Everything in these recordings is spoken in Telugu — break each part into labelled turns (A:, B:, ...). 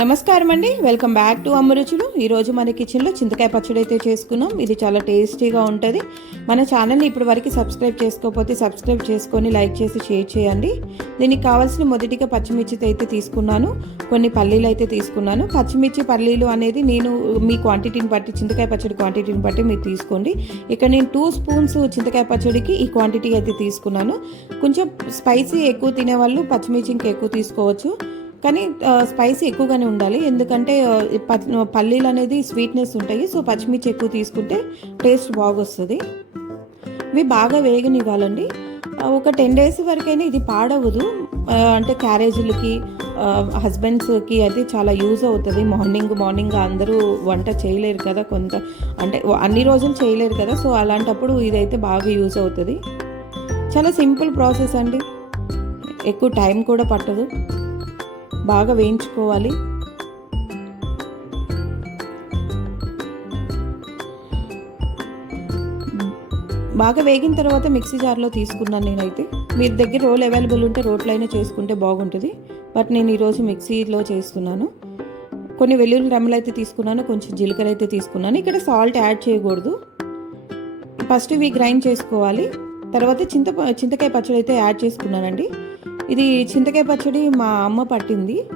A: నమస్కారం అండి వెల్కమ్ బ్యాక్ టు అమ్మరుచులు ఈరోజు మన కిచెన్లో చింతకాయ పచ్చడి అయితే చేసుకున్నాం. ఇది చాలా టేస్టీగా ఉంటుంది. మన ఛానల్ని ఇప్పటి వరకు సబ్స్క్రైబ్ చేసుకోకపోతే సబ్స్క్రైబ్ చేసుకొని లైక్ చేసి షేర్ చేయండి. దీనికి కావాల్సిన మొదటిగా పచ్చిమిర్చి అయితే తీసుకున్నాను. కొన్ని పల్లీలు అయితే తీసుకున్నాను. పచ్చిమిర్చి పల్లీలు అనేది నేను మీ క్వాంటిటీని బట్టి చింతకాయ పచ్చడి క్వాంటిటీని బట్టి మీరు తీసుకోండి. ఇక్కడ నేను టూ స్పూన్స్ చింతకాయ పచ్చడికి ఈ క్వాంటిటీ అయితే తీసుకున్నాను. కొంచెం స్పైసీ ఎక్కువ తినేవాళ్ళు పచ్చిమిర్చి ఇంకా ఎక్కువ తీసుకోవచ్చు. కానీ స్పైసీ ఎక్కువగానే ఉండాలి. ఎందుకంటే పల్లీలు అనేది స్వీట్నెస్ ఉంటాయి. సో పచ్చిమిర్చి ఎక్కువ తీసుకుంటే టేస్ట్ బాగొస్తుంది. ఇవి బాగా వేగనివ్వాలండి. ఒక టెన్ డేస్ వరకైనా ఇది పాడవదు. అంటే క్యారేజీలకి హస్బెండ్స్కి అది చాలా యూజ్ అవుతుంది. మార్నింగ్ మార్నింగ్ అందరూ వంట చేయలేరు కదా కొంత. అంటే అన్ని రోజులు చేయలేరు కదా. సో అలాంటప్పుడు ఇదైతే బాగా యూజ్ అవుతుంది. చాలా సింపుల్ ప్రాసెస్ అండి. ఎక్కువ టైం కూడా పట్టదు. బాగా వేయించుకోవాలి. బాగా వేగిన తర్వాత మిక్సీ జార్లో తీసుకున్నాను నేనైతే. మీ దగ్గర రోల్ అవైలబుల్ ఉంటే రోట్లో అయినా చేసుకుంటే బాగుంటుంది. బట్ నేను ఈరోజు మిక్సీలో చేస్తున్నాను. కొన్ని వెల్లుల్లి రెమ్మలు అయితే తీసుకున్నాను కొంచెం జీలకర్ర అయితే తీసుకున్నాను. ఇక్కడ సాల్ట్ యాడ్ చేయకూడదు. ఫస్ట్ ఇవి గ్రైండ్ చేసుకోవాలి. తర్వాత చింత చింతకాయ పచ్చడి అయితే యాడ్ చేసుకున్నానండి. ఇది చింతకాయ పచ్చడి మా అమ్మ పట్టింది.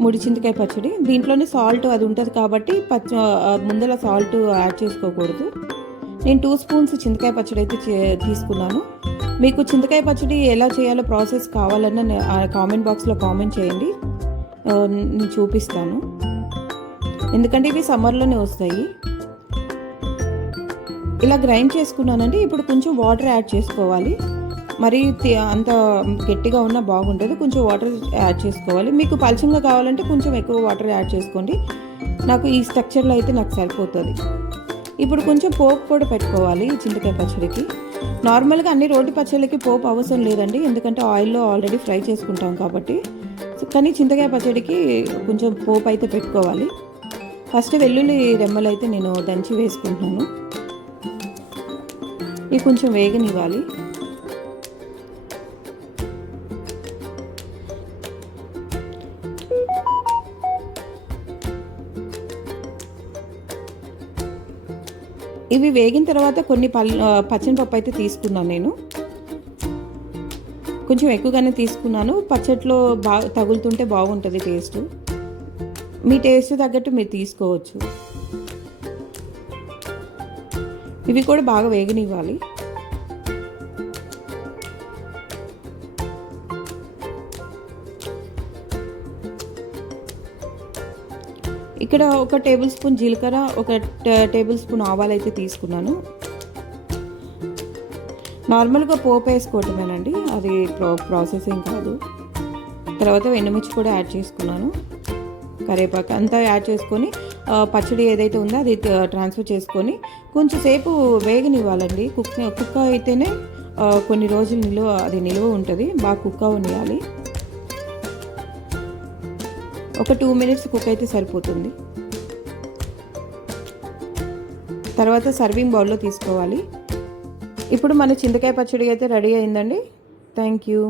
A: ముడి చింతకాయ పచ్చడి. దీంట్లోనే సాల్ట్ అది ఉంటుంది కాబట్టి పచ్చ ముందల ముందర సాల్ట్ యాడ్ చేసుకోకూడదు. నేను టూ స్పూన్స్ చింతకాయ పచ్చడి అయితే చే- తీసుకున్నాను. మీకు చింతకాయ పచ్చడి ఎలా చేయాలో ప్రాసెస్ కావాలన్న ఆ కామెంట్ బాక్స్లో కామెంట్ చేయండి. నేను చూపిస్తాను. ఎందుకంటే ఇవి సమ్మర్లోనే వస్తాయి. ఇలా గ్రైండ్ చేసుకున్నానంటే ఇప్పుడు కొంచెం వాటర్ యాడ్ చేసుకోవాలి. మరి అంత గట్టిగా ఉన్నా బాగుంటుంది కొంచెం వాటర్ యాడ్ చేసుకోవాలి. మీకు పలచంగా కావాలంటే కొంచెం ఎక్కువ వాటర్ యాడ్ చేసుకోండి. నాకు ఈ స్ట్రక్చర్లో అయితే నాకు సరిపోతుంది. ఇప్పుడు కొంచెం పోపు కూడా పెట్టుకోవాలి చింతకాయ పచ్చడికి. నార్మల్గా అన్ని రోటి పచ్చళ్ళకి పోపు అవసరం లేదండి. ఎందుకంటే ఆయిల్లో ఆల్రెడీ ఫ్రై చేసుకుంటాం కాబట్టి. సో కానీ చింతకాయ పచ్చడికి కొంచెం పోపు అయితే పెట్టుకోవాలి. ఫస్ట్ వెల్లుల్లి రెమ్మలు అయితే నేను దంచి వేసుకుంటున్నాను. ఇవి కొంచెం వేగనివ్వాలి. ఇవి వేగిన తర్వాత కొన్ని పల్ పచ్చని పప్పు అయితే తీసుకున్నాను నేను. కొంచెం ఎక్కువగానే తీసుకున్నాను. పచ్చట్లో బాగా తగులుతుంటే బాగుంటుంది టేస్ట్. మీ టేస్ట్ తగ్గట్టు మీరు తీసుకోవచ్చు. ఇవి కూడా బాగా వేగనివ్వాలి. ఇక్కడ ఒక టేబుల్ స్పూన్ జీలకర్ర ఒక టేబుల్ స్పూన్ ఆవాలు అయితే తీసుకున్నాను. నార్మల్గా పోపు వేసుకోవటమేనండి అది ప్రో ప్రాసెసింగ్ కాదు. తర్వాత వెన్నమిర్చి కూడా యాడ్ చేసుకున్నాను. కరివేపాకు అంతా యాడ్ చేసుకొని పచ్చడి ఏదైతే ఉందో అది ట్రాన్స్ఫర్ చేసుకొని కొంచెం సేపు వేగనివ్వాలండి. కుక్ కుక్క అయితేనే కొన్ని రోజులు నిలువ అది నిలువ ఉంటుంది బాగా కుక్ అవనియాలి ఒక టూ మినిట్స్ కుక్ అయితే సరిపోతుంది. తర్వాత సర్వింగ్ బౌల్లో తీసుకోవాలి. ఇప్పుడు మన చింతకాయ పచ్చడి అయితే రెడీ అయిందండి. Thank you.